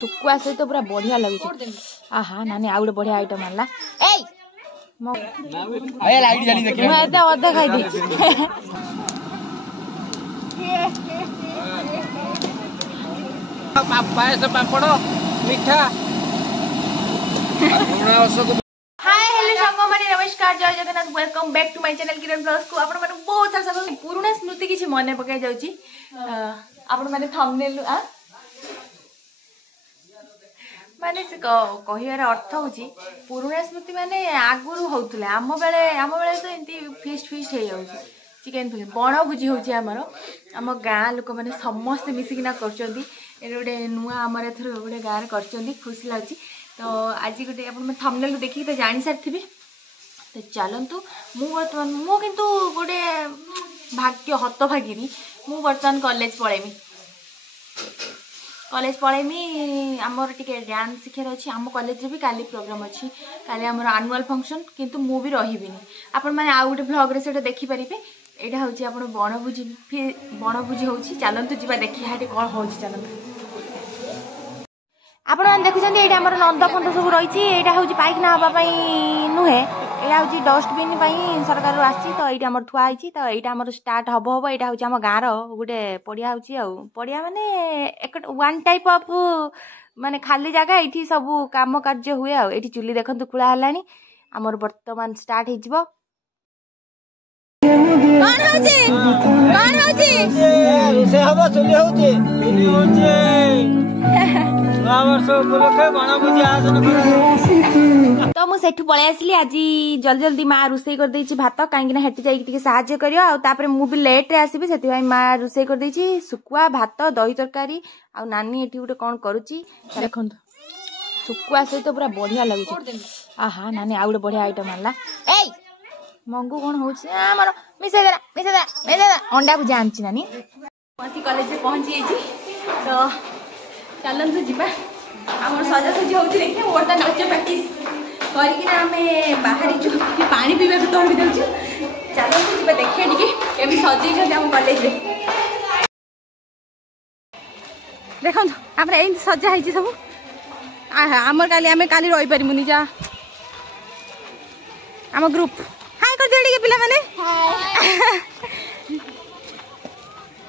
टुकुआ सहित पूरा बढ़िया लगुच। आहा नानी आउ बढ़िया आइटम आनला। ए लाइट जली देखिए मैं एते अधा खाई दी पायस पापड़ मीठा। हाय हेलो संग माने नमस्कार जय Jagannath welcome back to my channel Kiran plus को आपण माने बहुत सारा पुराना स्मृति किछि मने पकाई जाउची। आपण माने थंबनेल माने से कहियार अर्थ होची पुराना स्मृति माने आगुरु होतले आम बेले तो एंती फीस्ट हे जाउची चिकन फिश बण भुजी होची हमर आम गाँ लोक माने समस्त मिसिकिना करचंदी ए गोटे नुआ हमर एथर गोटे गाँ रे करचंदी खुशी लागची। तो आज गोटे अपन थंबनेल देखि तो जानि सारथिबे। तो चलंतु मु किंतु गोटे भाग्य हतभागिनी मु वर्तमान कॉलेज पळेमी आमर टिके डांस शिखार अच्छी आम कॉलेज रे भी काली प्रोग्राम अच्छी काली आमर एनुअल फंक्शन किंतु मु भी रहिबिनी आपण माने आ गोटे व्लॉग रे सेटा देखि परिबे। एटा होची आपण बनभुजी होची चलंतु जिबा देखि हाटी कोन होची चलंतु। आपण माने देखुछन्ती एटा हमर नंद फंद सब रहिची एटा होची पाइखना हबा पई नुहे एटा होची डस्टबिन पई सरकार रो आसी तो एटा हमर थुआ आइची तो एटा हमर स्टार्ट हबो एटा होची हम गाँ रो गुटे पड़िया होची आ पड़िया माने एक वन टाइप ऑफ माने खाली जगह एठी सब काम कार्य हुए आ एठी चुली देखंतु खुला हलानी हमर वर्तमान स्टार्ट हिजबो। कोन होची से हबो चुली होची तो मुझे पलि आसली आज जल्दी जल्दी माँ रुसई कर देछि भात कहीं हेटी जाइए साहाଯ୍य करियो मु भी लेट रे आसीबी सेति माँ रुसई कर देछि सुकुआ भात दही तरकारी आ नानी एठी गोटे कोन करूची देखंतु सुकुआ सहित पूरा बढ़िया लगुच। आहा नानी आउ गोटे बढ़िया आइटम आनला। ए मंगू कोन होछि हमर मिसे दे अंडा भुजा आनछि नानी पसी कॉलेज में पहुंची एछि। तो चलंतु जिबा हमर सजासजी होछि देखि ओटा नाच प्रैक्टिस करिकि ना हमें बाहरी जो पानी पीबे तो तोड़ देउछि। चलंतु जिबा देखिए टिके केबी सजै छै हम कॉलेज रे देखंतु हमरा एई सजा हैछि सब हमर काली रहि परिमुनी जा हम ग्रुप हाय कर दे टिके पिला माने हाय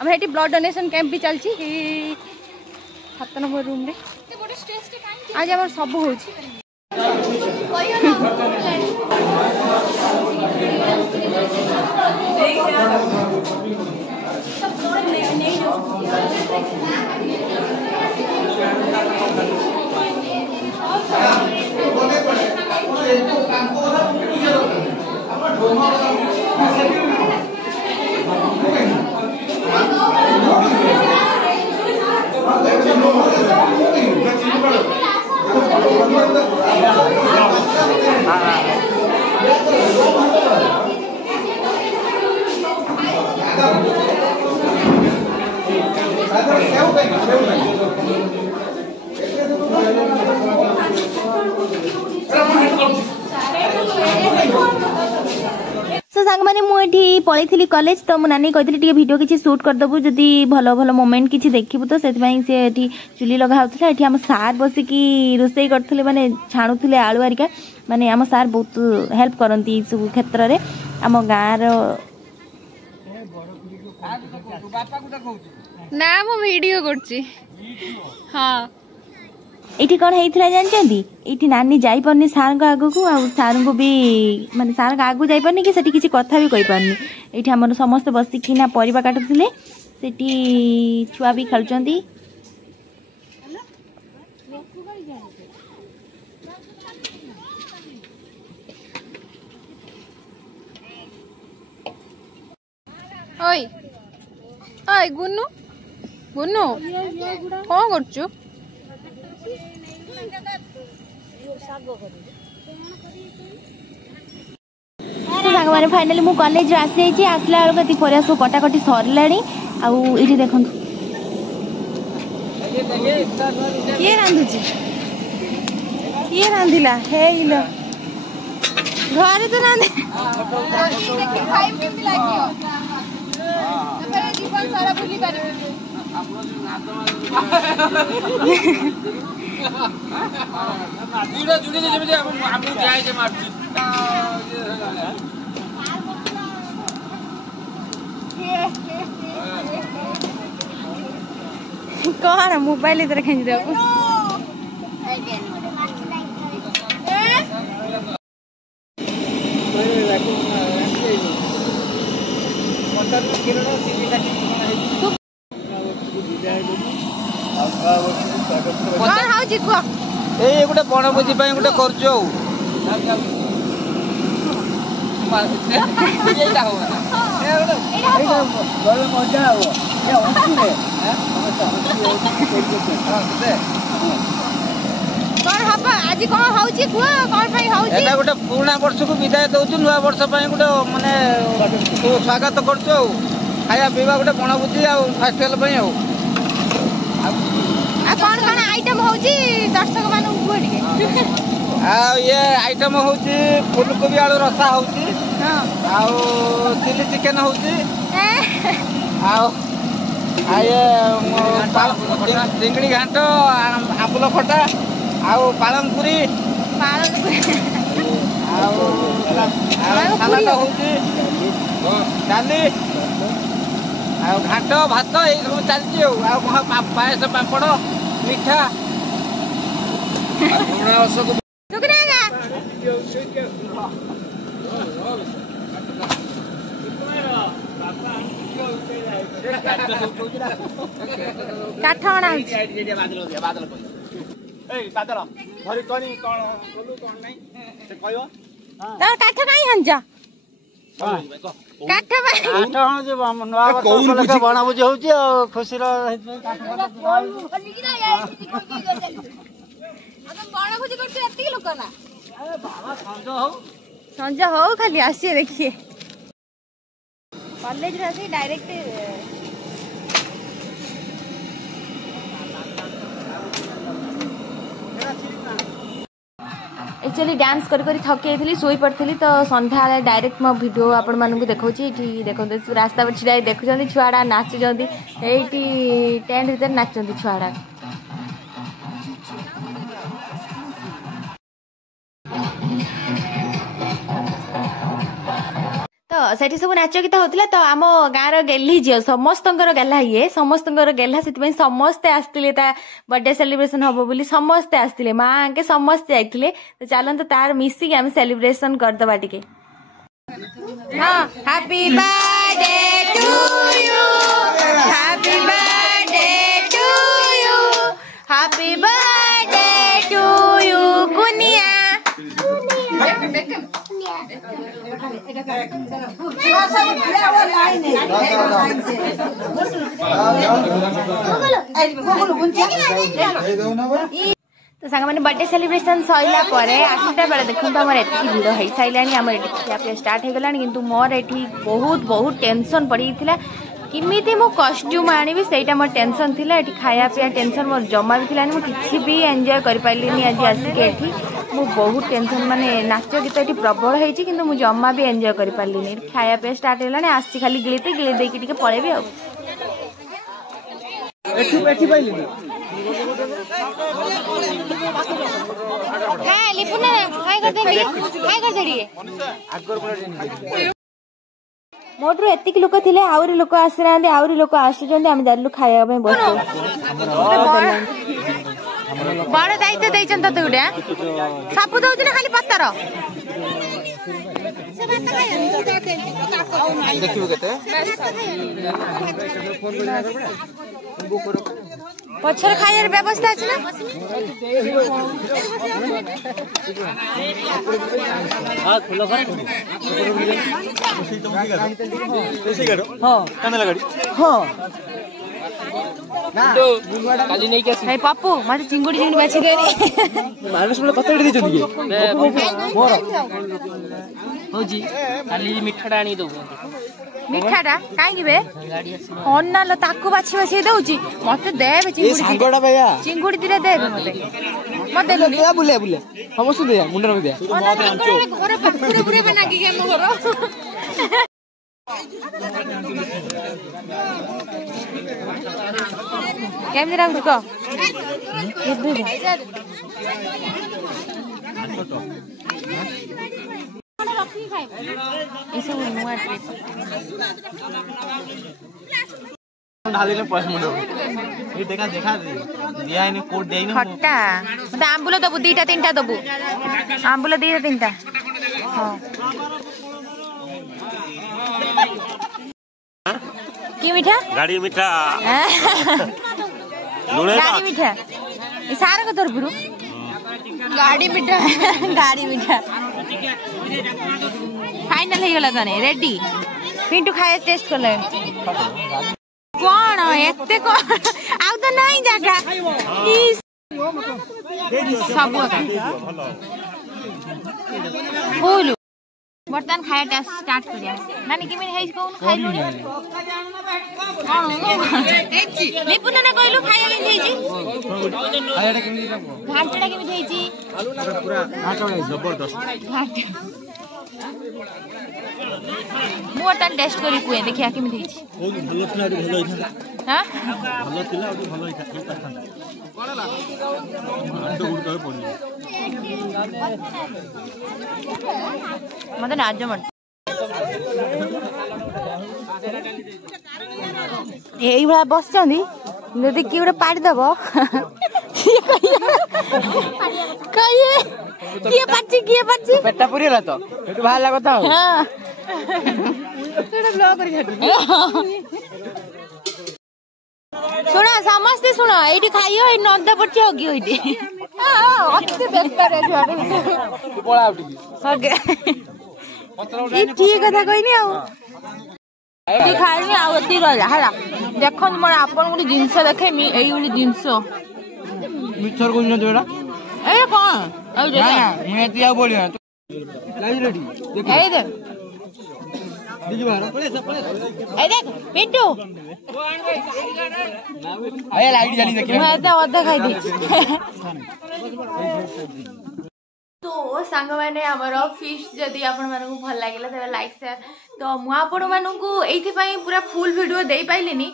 हम हेटी ब्लड डोनेशन कैंप भी चलछि 7 नंबर रूम रे आज हमर सब होछि। तो सांग माने मुठी पळैथिली कॉलेज तो मु नानी कहितली टिके वीडियो किछि शूट कर दबु जदी भलो भलो मोमेंट किछि देखिबु तो सेति पई से एठी चुली लगा होतला एठी हम सार बसी की रोसई करथले माने छाणुथले आलू आरिका माने हम सार बहुत हेल्प करंती सब क्षेत्र रे हम गाँ रो ना मु वीडियो करछि। हां एठी कोन हेइथला जानचंदी एठी नानी जाई परनी सार को आगु को आ सार को भी माने सार का आगु जाई परनी कि सेठी किछि कथा भी कहि परनी एठी हमर समस्त बसी किना परिबा काटुथिले सेठी छुआ भी खेलचंदी। ओय ओय गुन्नू गुन्नू कोन करछु तो सांग माने फाइनली मु कॉलेज रे आसी आइछि आसला बेलको ती परिया सब कटाकटी सरलाणी आ इठी देखंतु के रांधुची के रांधिला हे इलो घरे तो रांधे खाइम केमि लागियो तबरे जीवन सारा भूली पारिबे कौन मोबाइल इधर खेच दे कौन हाउची को ए गोटे बनभोजी ପାଇଁ ଗୋଟେ କରୁଛୁ कौन हबा आज कौन हाउची को कौन ପାଇଁ हाउची एटा गोटे पुराना वर्ष को विदाय दउछु नया वर्ष ପାଇଁ ଗୋଟେ माने स्वागत करछु खाया पीवा गोटे बनभोजी आ फेस्टिवल ପାଇଁ आ कौन कौन आइटम होची दर्शक मानु को ଟିକେ आ ये आइटम होची फूलकोबी आलू रसा होची हां आ चिली चिकन होची आ ये चिंगड़ी घांट आंबुल खटा आ पालनपुरी सालाद होची डाली आ घांट भात ए सब चलची आ पायस पापड़ मीठा सुगरागा काठना काठ काई हंजा काठ बनभोजी होची खुशी संज हो खाली आसिए देखिए कॉलेज रे डायरेक्ट एक्चुअली डांस कर थकी थी शोई पड़ी तो संध्या डायरेक्ट मो वीडियो आपण मानक देखा देखो रास्ता पर छिड़ा देखुं छुआड़ा नाचुंट ये टेंट भर नाचुंट छुआड़ा तो सेठी सब नाच गीत होता तो आम गाँव गेली झील समस्त गेला ये समस्त गेला से समस्ते आसते बर्थडे सेलिब्रेशन हम बोली समस्ते आसते माँ के समस्ते जाइए तो चलते तार मिसिक आम सेलिब्रेशन करदे टिके हाँ happy birthday to you happy birthday to you happy birthday to you कुनिया तो सांग मैंने बर्थडे सेलिब्रेशन सैला आठटा बेले देखो आम एति भिड़ हो सारा आम खिया स्टार्ट हो गला कि मोर ये बहुत बहुत टेंशन पड़ी किमिति मो कॉस्ट्यूम आनी सेटा मोर टेंशन थिला एठी खाया पिया टेंशन मोर जमा भी थिलानी मो किछि भी एन्जॉय कर पाइलिनी आज आसिके एठी मो बहुत टेंशन माने नाच गीत एठी प्रबल हेछि किंतु मो जमा भी एन्जॉय कर पाइलिनी खाया पिया स्टार्ट हेलानी आछि खाली गिली देकी टिके पळेबी आ एठी पाइलिनी हां लिपुना हाय कर देडी मोटू एतिक लोक थे आहरी लोक आसना आहरी लोक आसुँच आम जालु खाया बस बड़ दायित्व देते तो गुटा सबू दौर ना खाली पतर पछर खाइबार व्यवस्था अच्छे ना पप्पू मत चिंगुड़ी चिंगुड़ी बाछी दे मिठाटा आनी दो मिठाटा कहीं बे अन्ना लो ताकू बाछी बाछी दउची मते दे बे चिंगुड़ी दिरे दे मते मते बुले बुले समस्त दे मुंडन में दे घर पाखुरे पुरे बना के हम घर केमती लाଗୁଛି କହ ଏସବୁ ନୂଆ ଖଟା ମତେ ଆମ୍ବୁଲ ଦବୁ 2ଟା 3ଟା ଦବୁ ଆମ୍ବୁଲ 2ଟା 3ଟା की मीठा गाड़ी मीठा गाड़ी मीठा सारा को तरफ गाड़ी मीठा गाड़ी मीठा फाइनल हो गला तने रेडी पिंटू खाए टेस्ट करले कौन एते को आउ तो नहीं जागा सब फुल बर्तन खाया टेस्ट स्टार्ट करिया नानी केमिन हेज कोन खाइलुनी लिपुना ना कहलु खाया केमिन हेजी खायाटा केमिन घांटटा केमिन हेजी पूरा घांटा जबरदस्त मु बर्तन टेस्ट करी पुए देखिया केमिन हेजी भलो थिला भलो होइथा हां भलो थिला भलो होइथा मत नाज मत यही भाया बस जदि किए गोटे पाड़ी दब किए पाची पेटा पूरी तो बाहर कथा शुण समस्ते शुण ये खाइयो नंदा पड़ी होगी ठीक कथा कहनी खाइनी आती रहा है देख मोर आपन गोटे जिनस देखेमी यही जिनस मिक्सर को ए कौन देख पिंटू अधा खाई तो सांग मैंने आमर फिस्ट जदि आपण मानक भल लगे तेरे लाइक शेयर तो मुझे पूरा फुल वीडियो दे पाइलिनी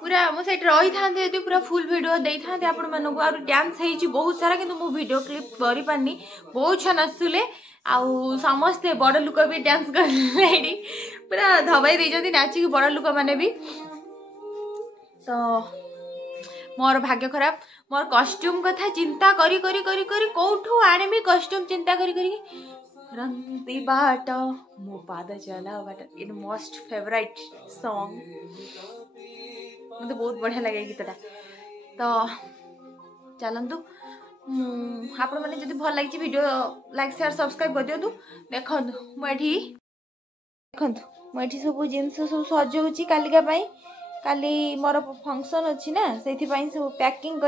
पूरा मुझे रही था पूरा फुल वीडियो दे था आपण मानक डांस हो बहुत सारा कि वीडियो क्लिप कर पारनी बहुत छा नाचुले आउ समस्ते बड़ लोक भी डांस कर पूरा धबाई दे नाचिक बड़ लोक मैंने भी तो मोर भाग्य खराब मोर कॉस्ट्यूम कथा चिंता करी करी करी करी कौठू आनेमी कॉस्ट्यूम चिंता करी करी रंती बाट मो पाद चला बाट इन मोस्ट फेवरेट सॉन्ग मुझे बहुत बढ़िया लगे गीतटा तो चलतु आपण मैंने जब भल लगी वीडियो लाइक शेयर सब्सक्राइब कर दियो देखु मुझे सब जिनस सब सजाऊँ कालिका काली मोर फंक्शन अच्छी ना से सब पैकिंग